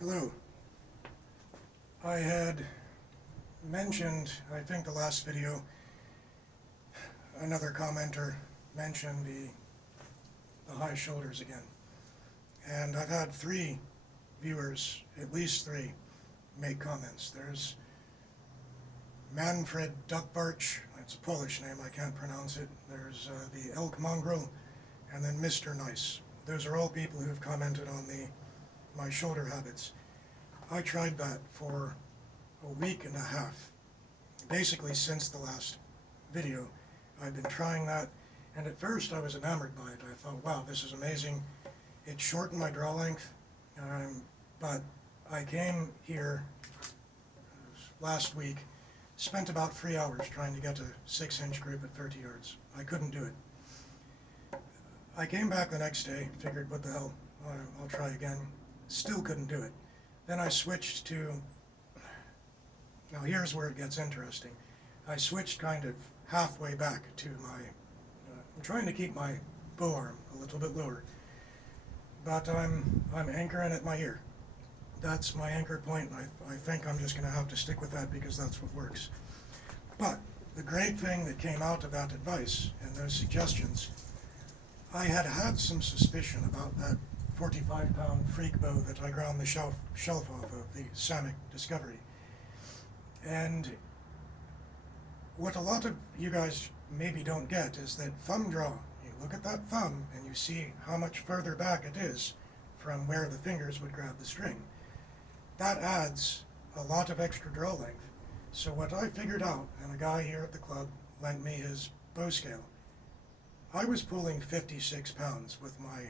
Hello. I had mentioned, I think the last video, another commenter mentioned the high shoulders again. And I've had 3 viewers, at least 3, make comments. There's Manfred Duckbarch, it's a Polish name, I can't pronounce it. There's the Elk Mongrel, and then Mr. Nice. Those are all people who've commented on my shoulder habits. I tried that for a week and a half. Basically since the last video, I've been trying that, and at first I was enamored by it. I thought, wow, this is amazing. It shortened my draw length, but I came here last week, spent about 3 hours trying to get a 6-inch group at 30 yards. I couldn't do it. I came back the next day, figured, what the hell, I'll try again. Still couldn't do it. Then I switched to, now here's where it gets interesting. I switched kind of halfway back to my, I'm trying to keep my bow arm a little bit lower, but I'm anchoring at my ear. That's my anchor point. I think I'm just going to have to stick with that because that's what works. But the great thing that came out of that advice and those suggestions, I had some suspicion about that 45-pound freak bow that I ground the shelf off of, the Samick Discovery. And what a lot of you guys maybe don't get is that thumb draw. You look at that thumb and you see how much further back it is from where the fingers would grab the string. That adds a lot of extra draw length. So what I figured out, and a guy here at the club lent me his bow scale, I was pulling 56 pounds with my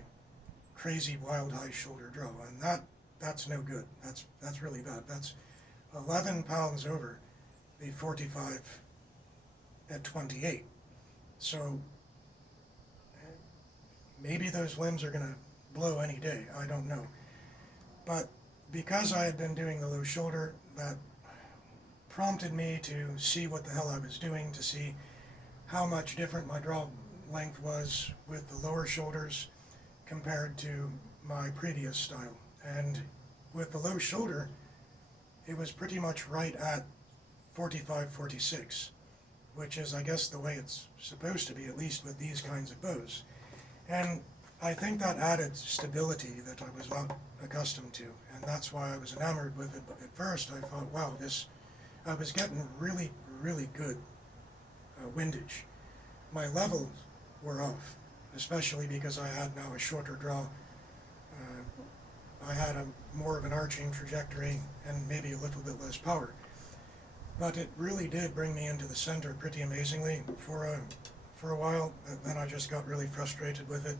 crazy wild high shoulder draw, and that's no good. That's really bad. That's 11 pounds over the 45 at 28. So maybe those limbs are going to blow any day. I don't know. But because I had been doing the low shoulder, that prompted me to see what the hell I was doing, to see how much different my draw length was with the lower shoulders compared to my previous style. And with the low shoulder, it was pretty much right at 45, 46, which is, I guess, the way it's supposed to be, at least with these kinds of bows. And I think that added stability that I was not accustomed to, and that's why I was enamored with it. But at first I thought, wow, I was getting really, really good windage. My levels were off, especially because I had now a shorter draw. I had more of an arching trajectory and maybe a little bit less power. But it really did bring me into the center pretty amazingly for a while. Then I just got really frustrated with it.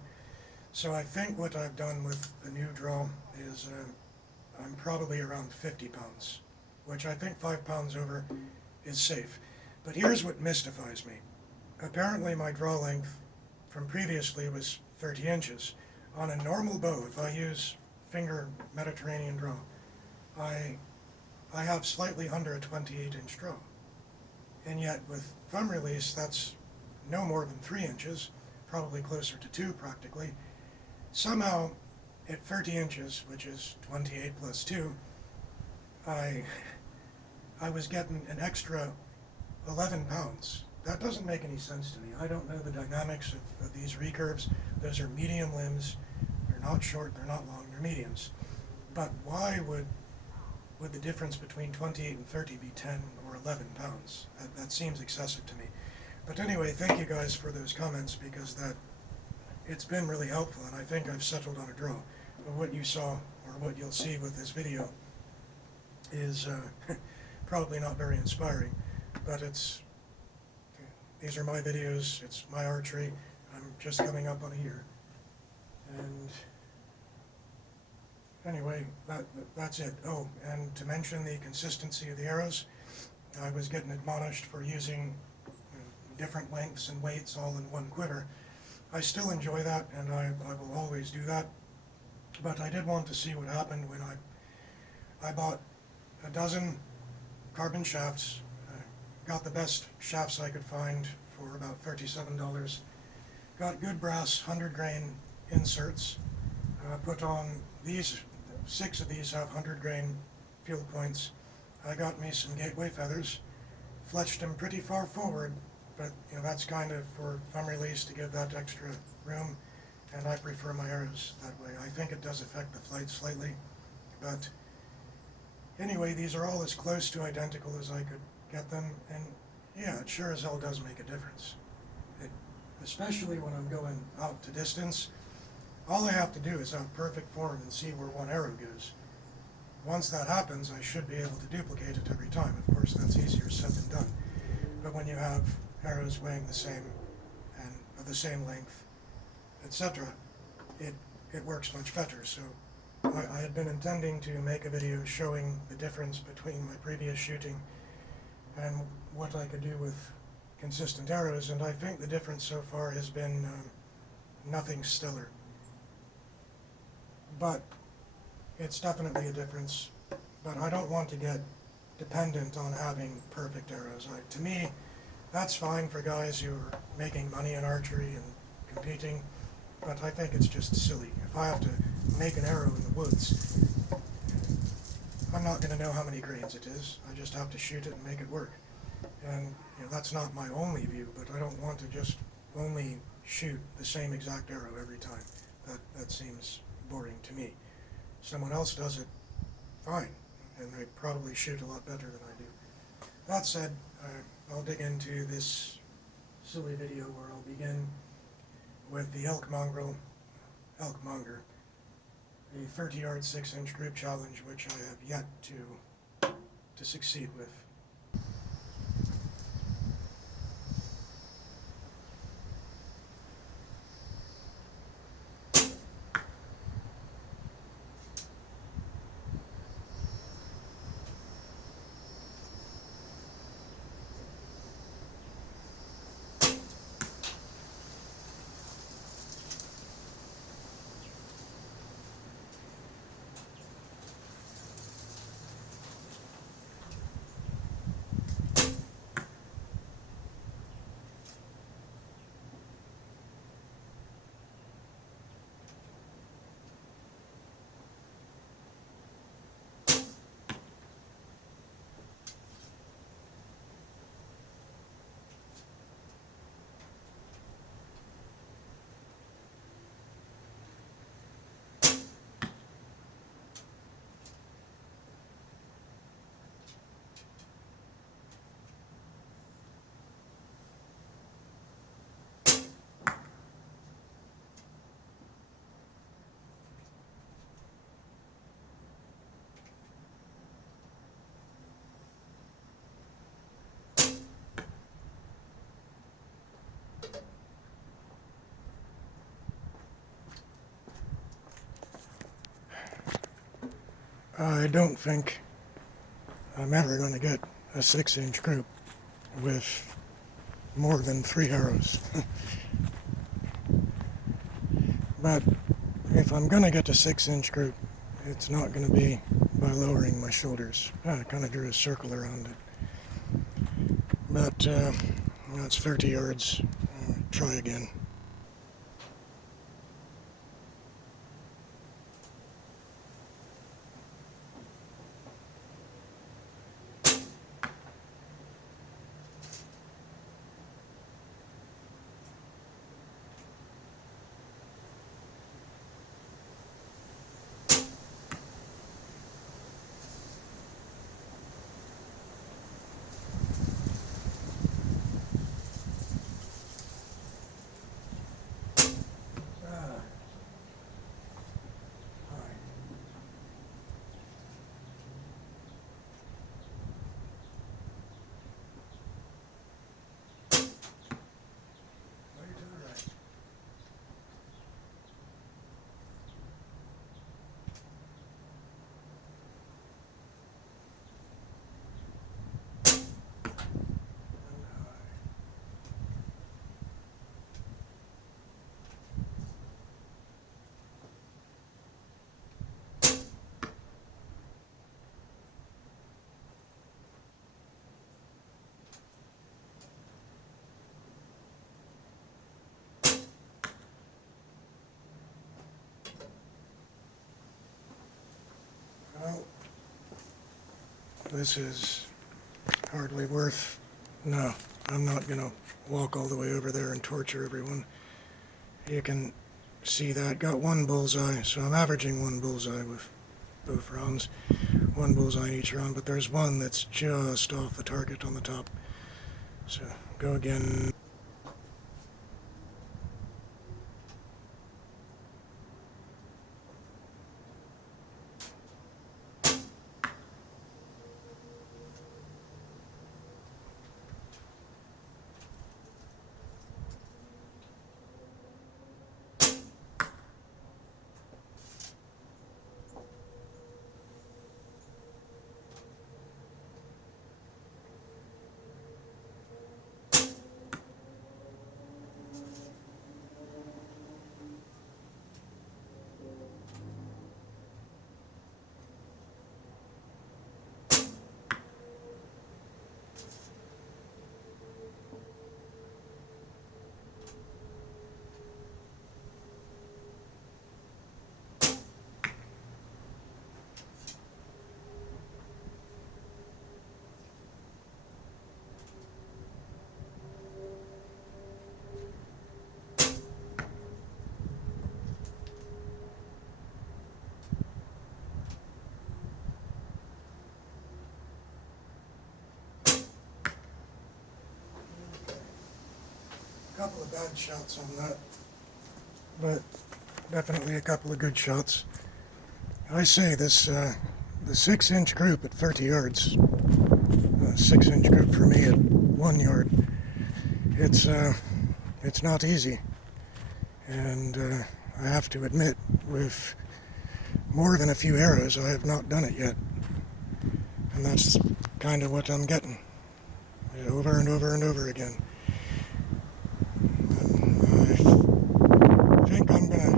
So I think what I've done with the new draw is I'm probably around 50 pounds, which I think 5 pounds over is safe. But here's what mystifies me. Apparently my draw length from previously was 30 inches. On a normal bow, if I use finger Mediterranean draw, I have slightly under a 28-inch draw. And yet with thumb release, that's no more than 3 inches, probably closer to 2 practically. Somehow, at 30 inches, which is 28 plus 2, I was getting an extra 11 pounds. That doesn't make any sense to me. I don't know the dynamics of these recurves. Those are medium limbs. They're not short, they're not long, they're mediums. But why would the difference between 28 and 30 be 10 or 11 pounds? That seems excessive to me. But anyway, thank you guys for those comments, because it's been really helpful, and I think I've settled on a draw. But what you saw, or what you'll see with this video, is probably not very inspiring, but these are my videos, it's my archery. I'm just coming up on a year. And anyway, that's it. Oh, and to mention the consistency of the arrows, I was getting admonished for using different lengths and weights all in one quiver. I still enjoy that, and I will always do that. But I did want to see what happened when I bought a dozen carbon shafts, got the best shafts I could find for about $37, got good brass 100 grain inserts, put on these 6 of these have 100 grain field points. I got me some gateway feathers, fletched them pretty far forward, but that's kind of for thumb release to give that extra room, and I prefer my arrows that way. I think it does affect the flight slightly, but anyway, these are all as close to identical as I could get them, and yeah, it sure as hell does make a difference. Especially when I'm going out to distance, all I have to do is have perfect form and see where one arrow goes. Once that happens, I should be able to duplicate it every time. Of course, that's easier said than done. But when you have arrows weighing the same and of the same length, etc., it works much better. So I had been intending to make a video showing the difference between my previous shooting and what I could do with consistent arrows, and I think the difference so far has been nothing stellar. But it's definitely a difference, but I don't want to get dependent on having perfect arrows. To me, that's fine for guys who are making money in archery and competing, but I think it's just silly. If I have to make an arrow in the woods, I'm not going to know how many grains it is. I just have to shoot it and make it work. And that's not my only view, but I don't want to just only shoot the same exact arrow every time. That seems boring to me. Someone else does it fine, and they probably shoot a lot better than I do. That said, I'll dig into this silly video where I'll begin with the elk monger, a 30-yard 6-inch group challenge, which I have yet to succeed with. I don't think I'm ever going to get a 6-inch group with more than 3 arrows. But if I'm going to get a 6-inch group, it's not going to be by lowering my shoulders. I kind of drew a circle around it. But that's 30 yards. Try again. Well, this is hardly worth... No, I'm not going to walk all the way over there and torture everyone. You can see that. Got one bullseye, so I'm averaging one bullseye with both rounds. One bullseye in each round, but there's one that's just off the target on the top. So, go again. A couple of bad shots on that, but definitely a couple of good shots. I say this, the 6-inch group at 30 yards, 6-inch group for me at 1 yard, it's not easy. And I have to admit, with more than a few arrows, I have not done it yet. And that's kind of what I'm getting, over and over and over again. I think I'm going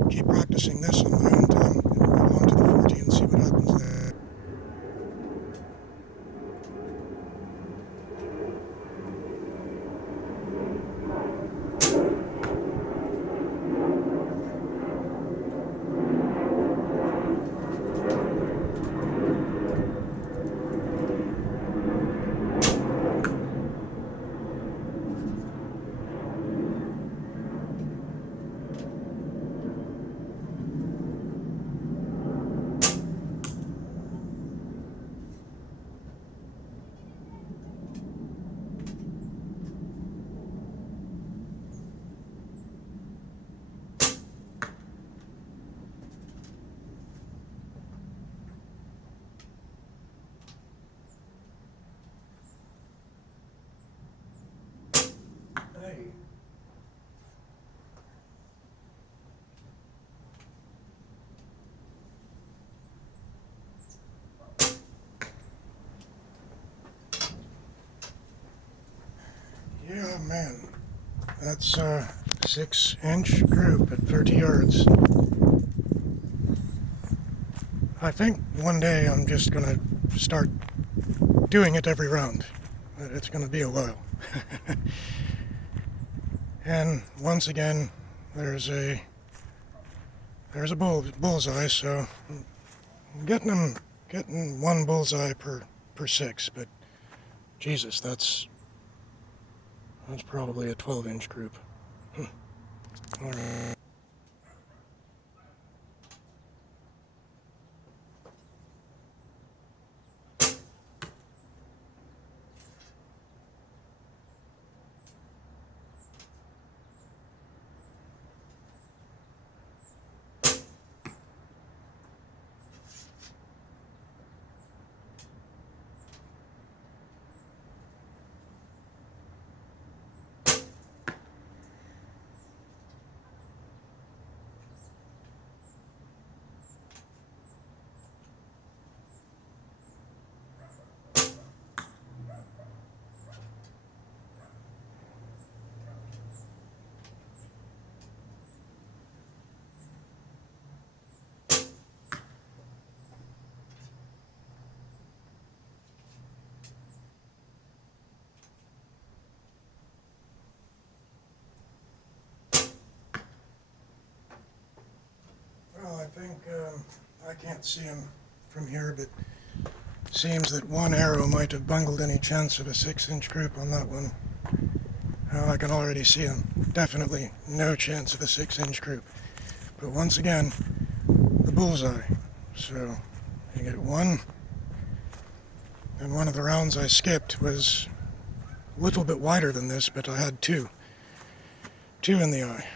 to keep practicing this on my own time and move on to the 40 and see what happens there. Hey. Yeah, man, that's a 6-inch group at 30 yards. I think one day I'm just going to start doing it every round. It's going to be a while. And once again, there's a bullseye, so I'm getting one bullseye per 6, but Jesus, that's probably a 12-inch group. All right. Well, I think I can't see him from here, but seems that one arrow might have bungled any chance of a 6-inch group on that one. I can already see him. Definitely no chance of a 6-inch group. But once again, the bullseye. So you get one, and one of the rounds I skipped was a little bit wider than this, but I had two in the eye.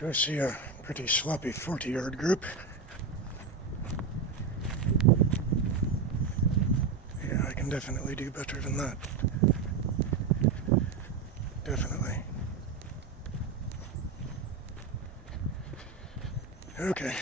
Go see a pretty sloppy 40-yard group. Yeah, I can definitely do better than that. Definitely. Okay.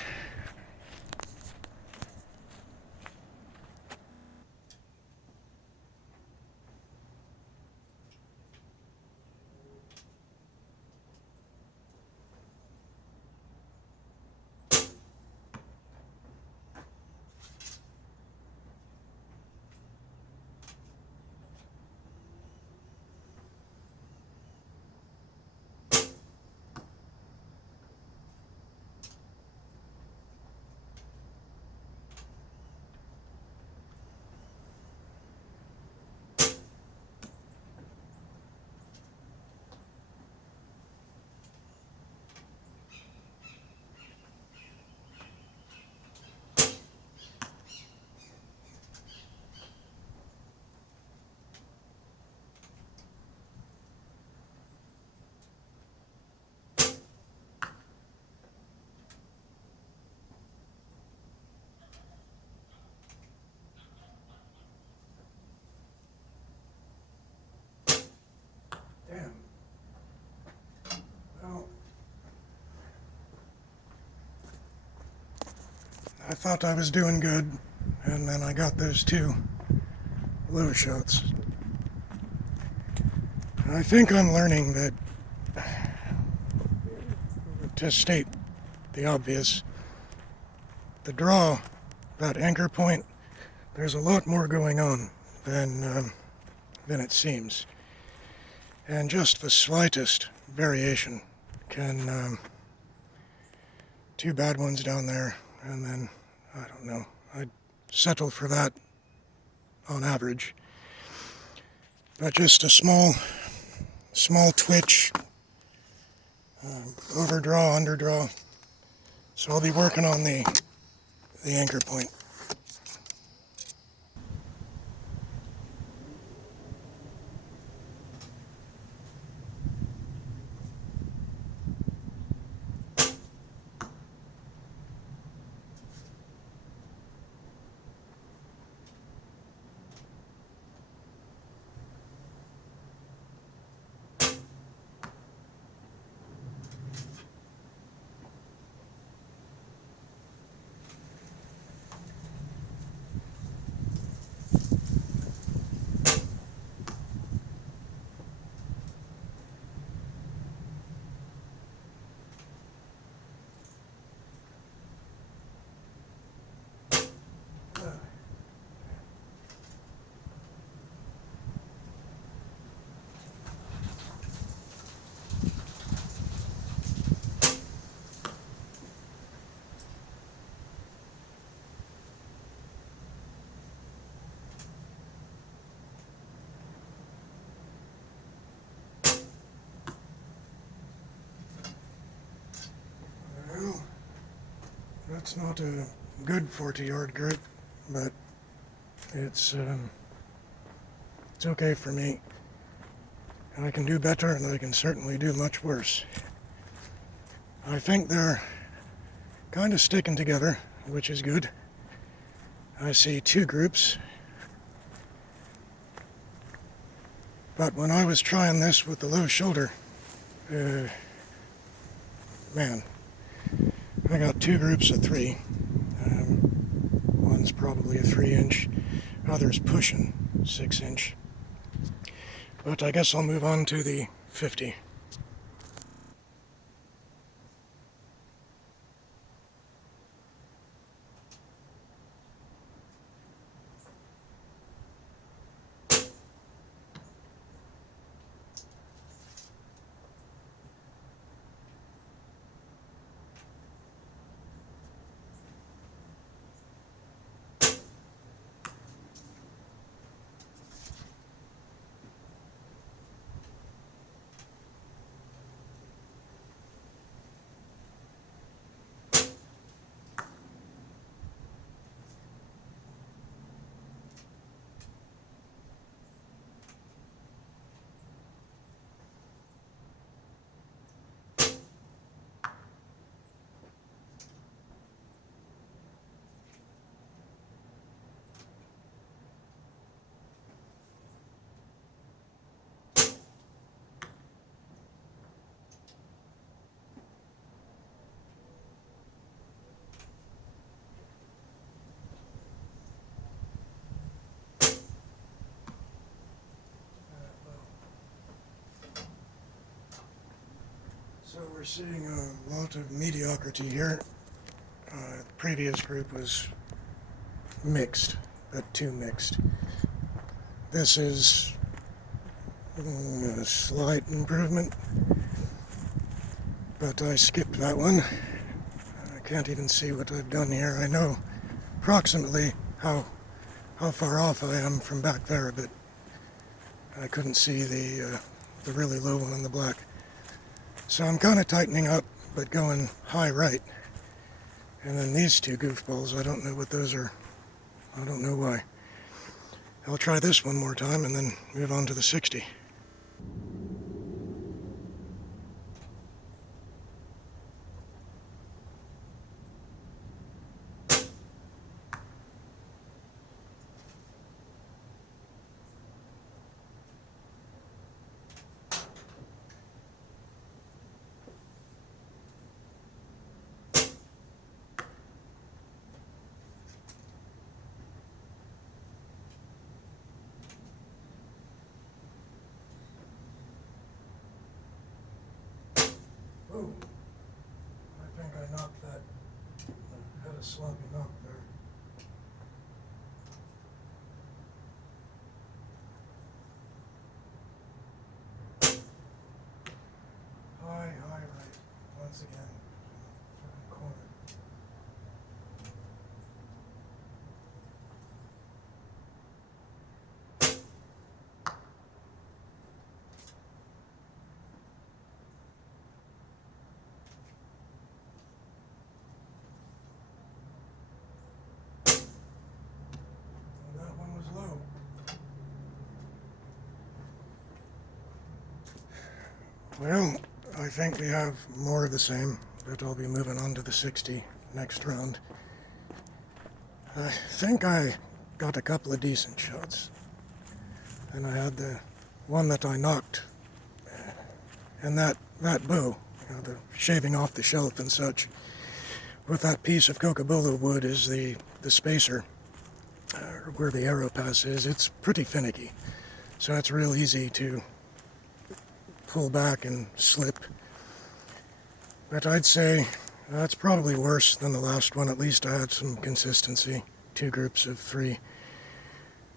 Damn. Well, I thought I was doing good, and then I got those two low shots. I think I'm learning that, to state the obvious, the draw, that anchor point, there's a lot more going on than it seems. And just the slightest variation can, two bad ones down there, and then, I don't know, I'd settle for that on average. But just a small twitch, overdraw, underdraw. So I'll be working on the anchor point. That's not a good 40-yard grip, but it's okay for me. I can do better, and I can certainly do much worse. I think they're kind of sticking together, which is good. I see two groups. But when I was trying this with the low shoulder, man, I got two groups of three. One's probably a 3-inch, other's pushing 6-inch. But I guess I'll move on to the 50. So we're seeing a lot of mediocrity here. The previous group was mixed, but too mixed. This is a slight improvement, but I skipped that one. I can't even see what I've done here. I know approximately how far off I am from back there, but I couldn't see the really low one in the black. So I'm kind of tightening up, but going high right. And then these two goofballs, I don't know what those are. I don't know why. I'll try this one more time and then move on to the 60. Oh, I think I knocked that. I had a sloppy knock there. High right, once again, in the corner. And that one was low. Well, I think we have more of the same, but I'll be moving on to the 60 next round. I think I got a couple of decent shots. And I had the one that I knocked, and that bow, the shaving off the shelf and such, with that piece of cocobolo wood is the spacer, where the arrow pass is. It's pretty finicky, so it's real easy to pull back and slip. But I'd say that's probably worse than the last one. At least I had some consistency, two groups of three.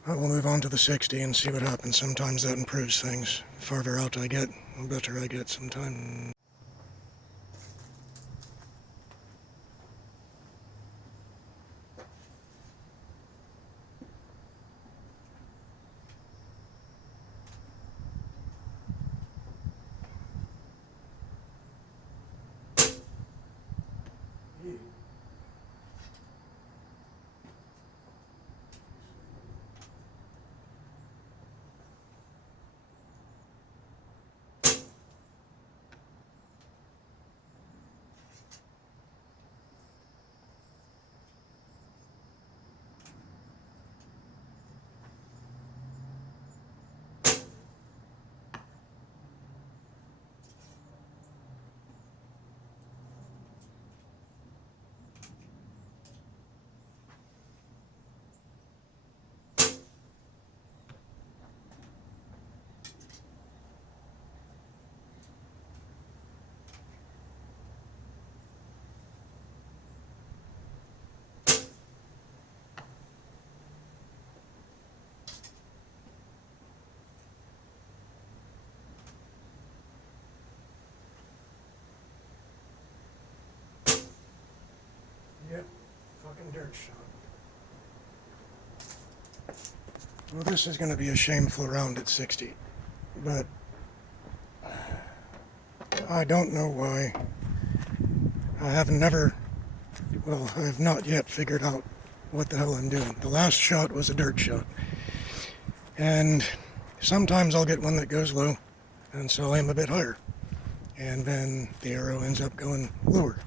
But we'll move on to the 60 and see what happens. Sometimes that improves things. The farther out I get, the better I get sometimes. fucking dirt shot. Well, this is going to be a shameful round at 60, but I don't know why. I have not yet figured out what the hell I'm doing. The last shot was a dirt shot, and sometimes I'll get one that goes low, and so I'll aim a bit higher, and then the arrow ends up going lower.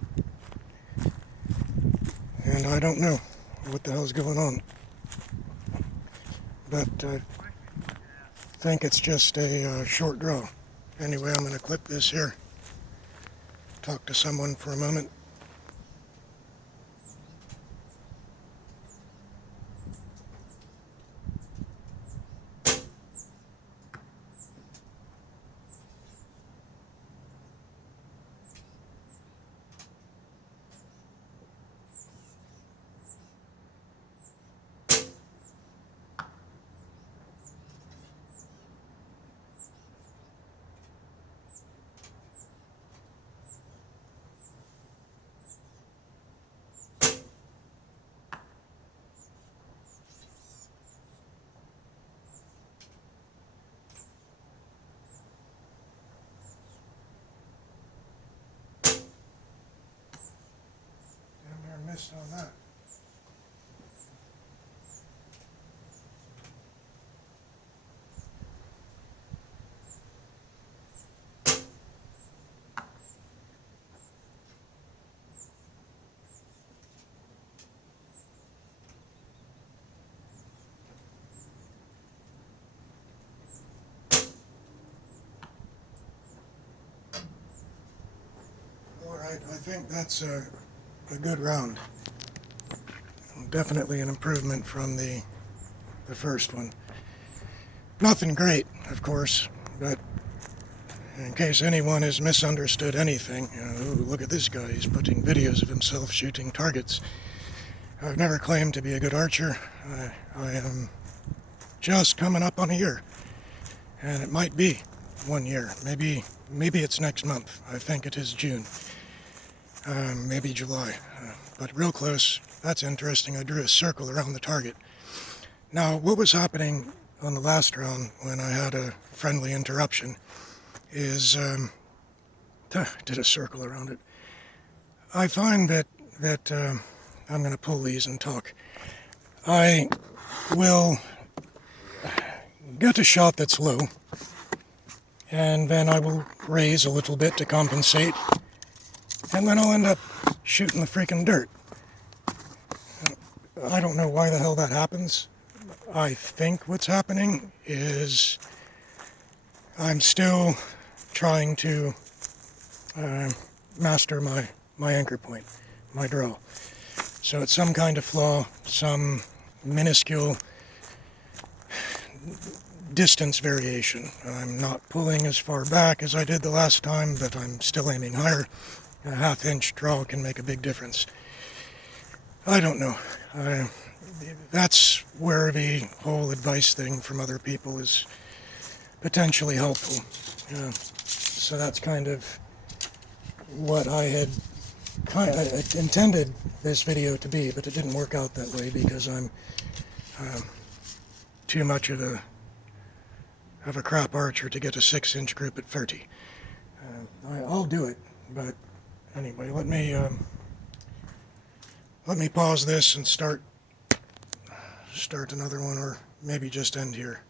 And I don't know what the hell's going on. But I think it's just a short draw. Anyway, I'm going to clip this here. Talk to someone for a moment. Missed on that. All right, I think that's a good round. Definitely an improvement from the first one. Nothing great, of course, but in case anyone has misunderstood anything, ooh, look at this guy, he's putting videos of himself shooting targets. I've never claimed to be a good archer. I am just coming up on a year, and it might be 1 year. Maybe it's next month. I think it is June. Maybe July, but real close. That's interesting. I drew a circle around the target. Now, what was happening on the last round when I had a friendly interruption is, did a circle around it. I find that I'm going to pull these and talk. I will get a shot that's low, and then I will raise a little bit to compensate, and then I'll end up shooting the freaking dirt. I don't know why the hell that happens. I think what's happening is I'm still trying to master my anchor point, my draw. So it's some kind of flaw, some minuscule distance variation. I'm not pulling as far back as I did the last time, but I'm still aiming higher. A half-inch draw can make a big difference. I don't know. That's where the whole advice thing from other people is potentially helpful. So that's kind of what I had intended this video to be, but it didn't work out that way because I'm too much of a crap archer to get a 6-inch group at 30. I'll do it, but anyway, let me pause this and start another one, or maybe just end here.